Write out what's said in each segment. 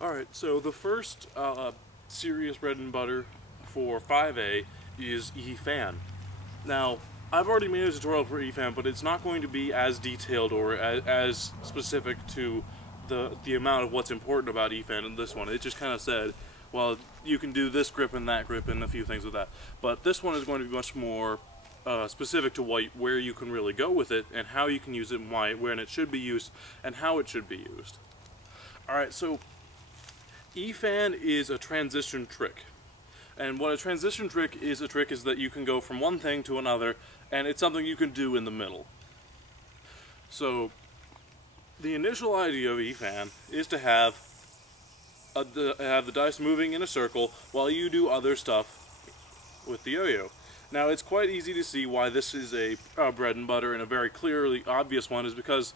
Alright, so the first serious bread and butter for 5A is eFan. Now, I've already made a tutorial for eFan, but it's not going to be as detailed or as specific to the amount of what's important about eFan in this one. It just kind of said, well, you can do this grip and that grip and a few things with that. But this one is going to be much more specific to where you can really go with it and how you can use it and why, when it should be used and how it should be used. Alright, so eFan is a transition trick. And what a transition trick is that you can go from one thing to another, and it's something you can do in the middle. So, the initial idea of eFan is to have the dice moving in a circle while you do other stuff with the yo-yo. Now, it's quite easy to see why this is a bread and butter, and a very clearly obvious one is because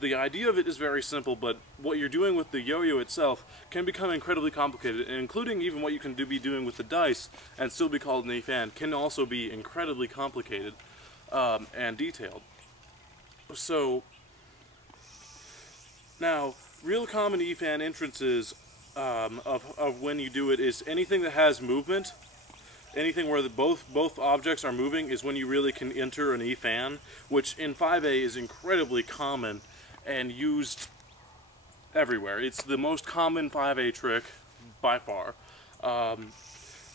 the idea of it is very simple, but what you're doing with the yo-yo itself can become incredibly complicated, and including even what you can be doing with the dice and still be called an eFan can also be incredibly complicated and detailed. So, now, real common eFan entrances of when you do it is anything that has movement. Anything where both objects are moving is when you really can enter an eFan, which in 5A is incredibly common and used everywhere. It's the most common 5A trick by far.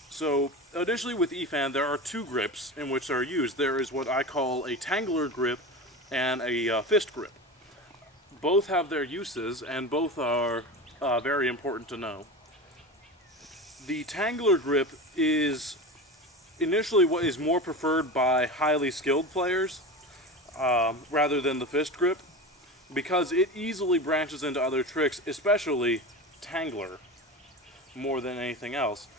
So initially with eFan there are two grips in which they're used. There is what I call a tangler grip and a fist grip. Both have their uses and both are very important to know. The tangler grip is initially what is more preferred by highly skilled players rather than the fist grip, because it easily branches into other tricks, especially tangler, more than anything else.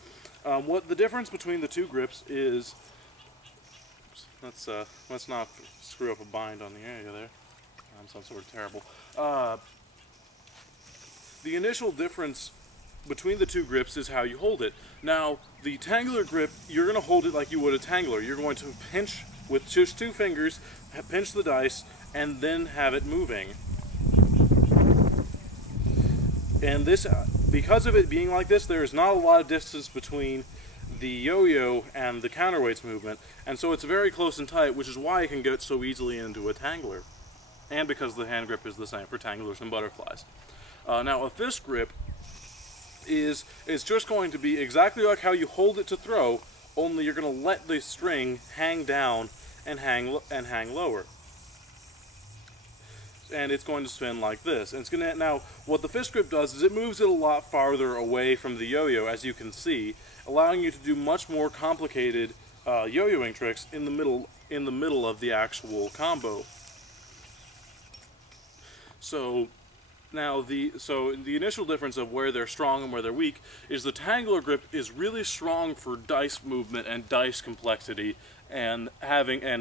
What the difference between the two grips is, let's not screw up a bind on the area there. Sounds sort of terrible. The initial difference between the two grips is how you hold it. Now, the tangler grip, you're going to hold it like you would a tangler. You're going to pinch with just two fingers, pinch the dice, and then have it moving. And this, because of it being like this, there is not a lot of distance between the yo-yo and the counterweight's movement, and so it's very close and tight, which is why it can get so easily into a tangler. And because the hand grip is the same for tanglers and butterflies. Now, a fist grip is just going to be exactly like how you hold it to throw, only you're going to let the string hang down and hang lower. And it's going to spin like this. And it's going to, now, what the fist grip does is it moves it a lot farther away from the yo-yo, as you can see, allowing you to do much more complicated yo-yoing tricks in the middle of the actual combo. So now the initial difference of where they're strong and where they're weak is the tangler grip is really strong for dice movement and dice complexity and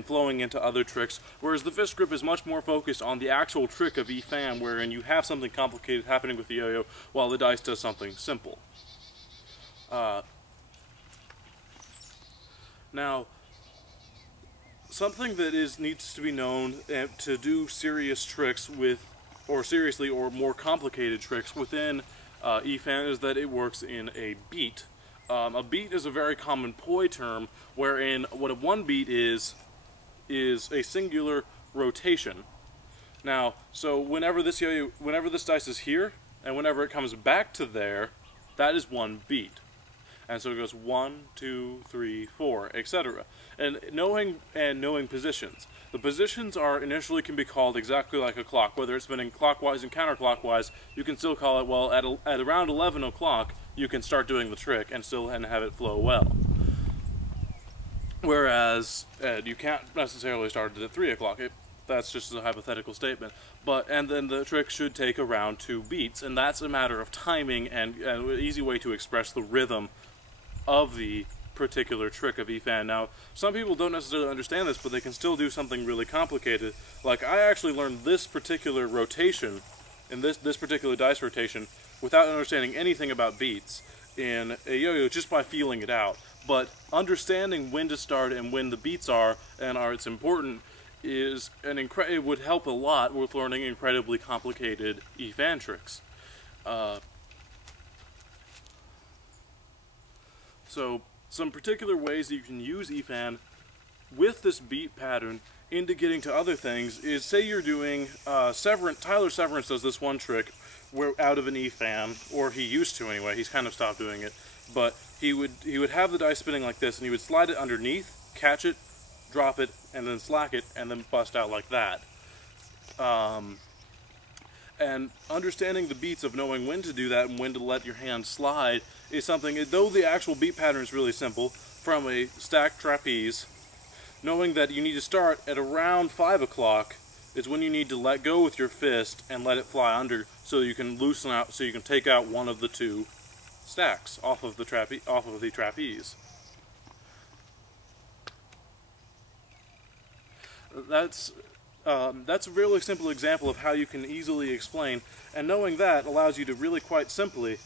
flowing into other tricks, whereas the fist grip is much more focused on the actual trick of eFan, wherein you have something complicated happening with the yo-yo while the dice does something simple. Now, something that needs to be known to do serious tricks seriously or more complicated tricks within eFan is that it works in a beat. A beat is a very common poi term, wherein what a one beat is a singular rotation. Now, so whenever this dice is here, and whenever it comes back to there, that is one beat. And so it goes 1, 2, 3, 4, etc. And knowing positions. The positions initially can be called exactly like a clock. Whether it's spinning clockwise and counterclockwise, you can still call it, well, at around 11 o'clock, you can start doing the trick and have it flow well. Whereas, you can't necessarily start it at 3 o'clock. That's just a hypothetical statement. And then the trick should take around 2 beats, and that's a matter of timing and an easy way to express the rhythm of the particular trick of eFan. Now, some people don't necessarily understand this, but they can still do something really complicated. Like, I actually learned this particular rotation, in this particular dice rotation, without understanding anything about beats in a yo-yo, just by feeling it out. But understanding when to start and when the beats are, and it's important, it would help a lot with learning incredibly complicated eFan tricks. So some particular ways that you can use EFAN with this beat pattern into getting to other things is, say you're doing Tyler Severance does this one trick where out of an EFAN, or he used to anyway, he's kind of stopped doing it, but he would have the dice spinning like this, and he would slide it underneath, catch it, drop it, and then slack it, and then bust out like that. And understanding the beats of knowing when to do that and when to let your hand slide is something, though the actual beat pattern is really simple, from a stacked trapeze, knowing that you need to start at around 5 o'clock is when you need to let go with your fist and let it fly under, so you can loosen out, so you can take out one of the two stacks off of the trapeze. That's a really simple example of how you can easily explain, and knowing that allows you to really quite simply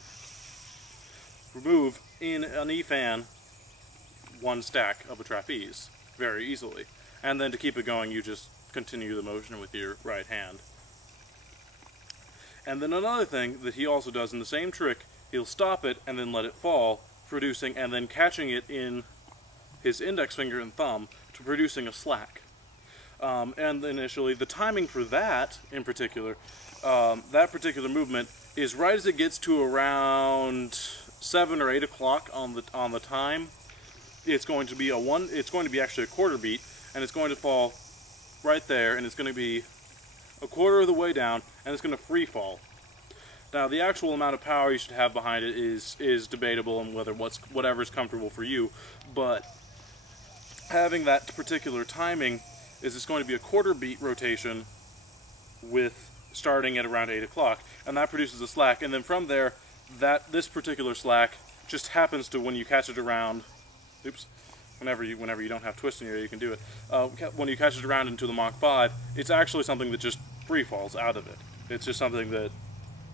remove in an EFAN one stack of a trapeze very easily. And then to keep it going, you just continue the motion with your right hand. And then another thing that he also does in the same trick, he'll stop it and then let it fall, producing and then catching it in his index finger and thumb to producing a slack. And initially, the timing for that, in particular, that particular movement is right as it gets to around 7 or 8 o'clock on the time. It's going to be actually a quarter beat, and it's going to fall right there, and it's going to be a quarter of the way down, and it's going to free fall. Now, the actual amount of power you should have behind it is debatable, and whatever's comfortable for you. But having that particular timing is it's going to be a quarter beat rotation with starting at around 8 o'clock, and that produces a slack. And then from there, this particular slack just happens to, when you catch it around, whenever you don't have twist in your ear, you can do it. When you catch it around into the Mach 5, it's actually something that just free falls out of it. It's just something that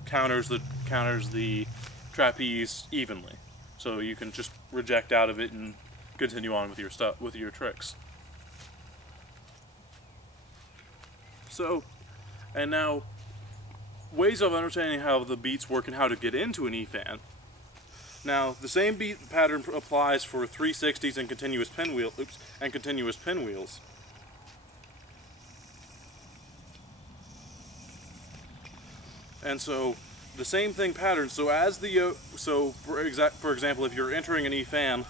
counters the trapeze evenly, so you can just reject out of it and continue on with your tricks. So, and now, ways of understanding how the beats work and how to get into an EFAN. Now, the same beat pattern applies for 360s and continuous pinwheels. And so, the same thing pattern. So as for example, if you're entering an EFAN,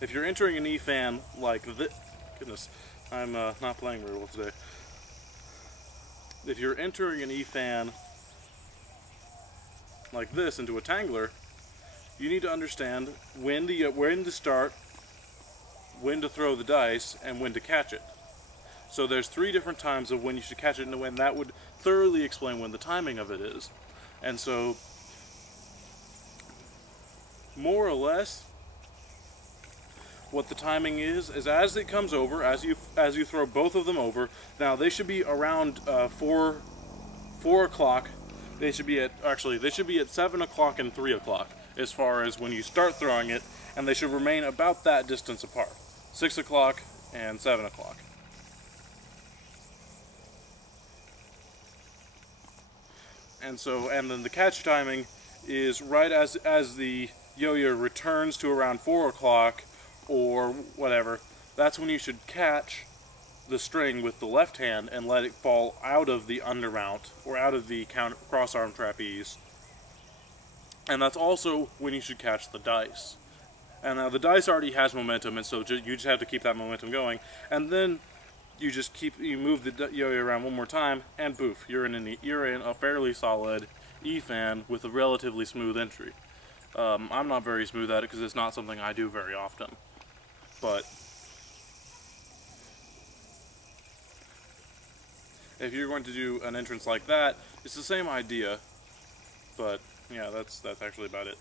if you're entering an EFAN like this, goodness, I'm not playing very well today. If you're entering an EFAN like this into a tangler, you need to understand when to start, when to throw the dice, and when to catch it. So there's 3 different times of when you should catch it, and when that would thoroughly explain when the timing of it is. And so, more or less, what the timing is as it comes over, as you throw both of them over. Now they should be around 4 o'clock. They should be at 7 o'clock and 3 o'clock as far as when you start throwing it, and they should remain about that distance apart. 6 o'clock and 7 o'clock. And then the catch timing is right as the yo-yo returns to around 4 o'clock or whatever. That's when you should catch the string with the left hand and let it fall out of the undermount or out of the cross-arm trapeze. And that's also when you should catch the dice. And now the dice already has momentum, and so you just have to keep that momentum going. And then you move the yo-yo around one more time, and poof, you're in a fairly solid EFAN with a relatively smooth entry. I'm not very smooth at it because it's not something I do very often. But if you're going to do an entrance like that, it's the same idea. But yeah, that's actually about it.